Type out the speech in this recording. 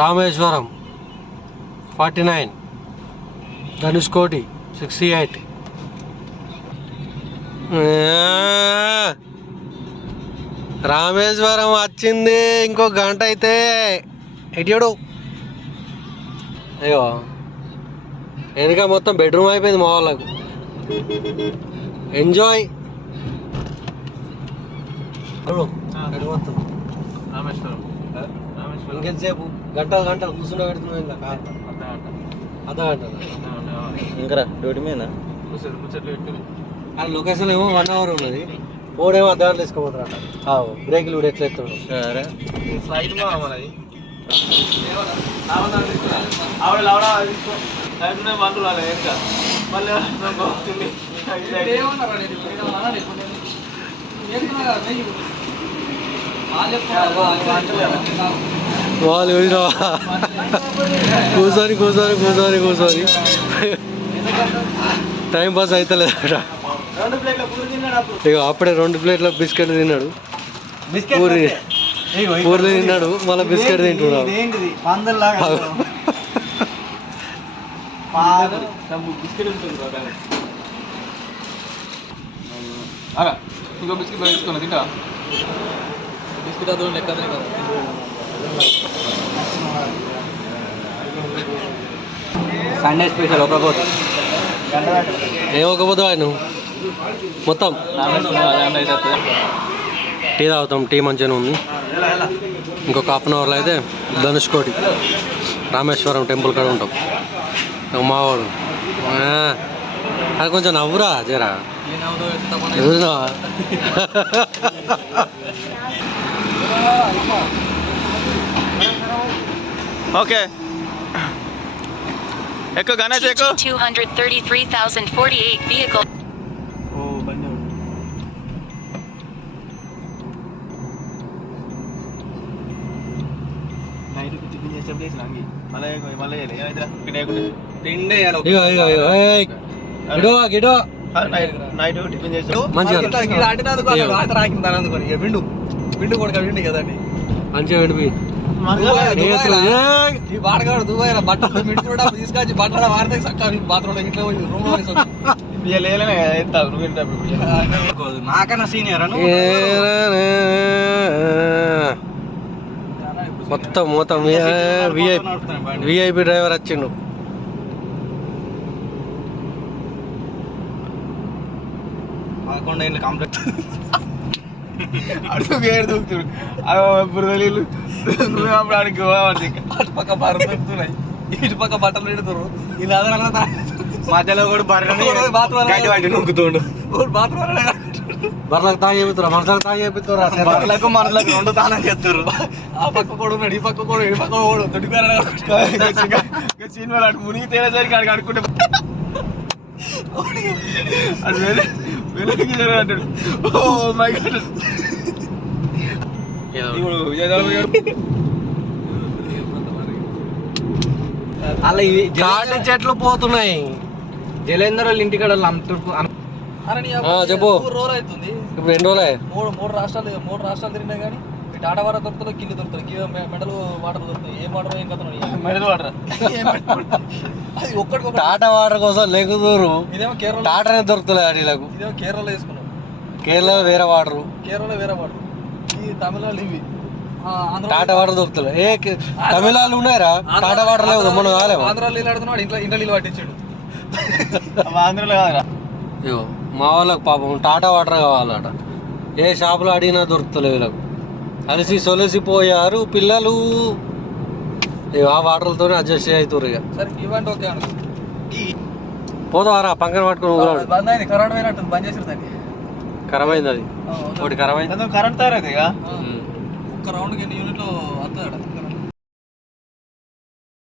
రామేశ్వరం 49, ధనుష్కోటి 68. రామేశ్వరం వచ్చింది, ఇంకో గంట అయితే ఎటు. అయ్యో వెనుక మొత్తం బెడ్రూమ్ అయిపోయింది మా వాళ్ళకు. ఎంజాయ్. ఇంకెంతసేపు గంటలు కూర్చుండ పెడుతున్నావు ఇంకా అర్ధగంట ఇంకా డ్యూటీ మీద లొకేషన్ ఏమో 1 hour ఉన్నది, పోడేమో అర్ధగంట తీసుకోపోతారట. బ్రేకులు కూడా ఎట్లా ఎత్తాడు. వాళ్ళు కూర్చొని టైం పాస్ అవుతలేదట. ఇక అప్పుడే 2 ప్లేట్ల బిస్కెట్ తిన్నాడు, పూర్లు తిన్నాడు, మళ్ళీ బిస్కెట్ తింటున్నాడు. ఇంకో బిస్కెట్ తీసుకున్నా తింటా. బిస్కెట్ అదో లెక్క సండే స్పెషల్ ఒక పోతు. ఏమొకపోతే ఆయన మొత్తం టీ తాగుతాం. టీ మంచిగానే ఉంది. ఇంకొక 1/2 hourలో అయితే ధనుష్కోటి రామేశ్వరం టెంపుల్ కాడ ఉంటాం. మావాడు అది కొంచెం నవ్వురా జరా. ఓకే ఎక్కువ గణేష్ ఎక్కువ 233,048 vehicle. మంచిగా విడిపి ఈ బాటగాడు దుబాయ్ బట్టలు మిడుచుకుంటా తీసుకొచ్చి బట్టలు వాడితే చక్క బాత్రూమ్ ఇంట్లో రూమ్ నాకన్నా సీనియర్ మొత్తం విఐపి డ్రైవర్ వచ్చిండు. కంప్లీట్ అడుగు వేరు దూకుతుడు బురదలీలు నువ్వే అప్పుడు ఆడికి అటు పక్క బర్రెలు దొరుకుతున్నాయి, ఇటు పక్క బట్టలు పెడుతున్నారు. ఇలా మధ్యలో కూడా బర్రెని నొక్కుతుండు. బర్రెలకు తాగి చెబుతురా, మనసులకు తాగి చెబుతురా. బర్రెలకు మనలకు 2 తానం చేస్తారు. ఆ పక్క కూడా ఉన్నాడు, ఈ పక్క కూడా, ఈ పక్క కూడా దొడ్డిపోయారు. సినిమాలు అటు మునిగి తేలేసరికి అడిగి అడుక్కుంటే అది వెనక్కి జరగంటాడు. Oh my God. అలా తాటి చెట్లు పోతున్నాయి. జలేందర్ వాళ్ళ ఇంటికాడ చెప్పు. 3 రోజులు అవుతుంది. ఇప్పుడు ఎన్ని రోజులే? మూడు రాష్ట్రాలు తిరిగినా కానీ టాటా వాటర్ దొరుకుతుంది, కిల్లి దొరుకుతుంది, మెడల్ వాటర్ దొరుకుతుంది. ఏం వాటర్ ఏం కథ మెడల్ వాటర్ అది ఒక్కడికి. టాటా వాటర్ కోసం లేకుదూరు. ఇదేమో కేరళ, టాటానే దొరుకుతలే అడిలకు. ఇదేమో కేరళలో వేసుకున్నాం. కేరళలో వేరే వాటరు, కేరళలో వేరే వాటర్, ఈ తమిళనాడు ఇవి. టాటా వాటర్ దొరుకుతలే. తమిళనాడు ఉన్నాయరా టాటా వాటర్ లేవు. మనం కాలేము. ఆంధ్రాలో నీళ్ళు ఆడుతున్నాడు, ఇంట్లో నీళ్ళు పట్టించాడు. ఆంధ్రలో కాదురా. మా వాళ్ళకి పాపం టాటా వాటర్ కావాలట. ఏ షాపులో అడిగినా దొరుకుతలేవు వీళ్ళకు. అలసి సొలసిపోయారు పిల్లలు. ఆ వాటర్లతోనే అడ్జస్ట్ అవుతారు. ఇక సరే ఇవ్వండి, ఓకే అనుకో. పోతావారా పంకన పట్టుకుని ఊరాడు. బంద్ అయింది, కరెంట్ పోయినట్టుంది, బంద్ చేసారు దాన్ని. ఖరాబ్ అయింది, అది ఒకటి ఖరాబ్ అయింది. కరెంట్ తయారైంది. ఒక్క రౌండ్కి ఎన్ని యూనిట్లు వస్తాడు.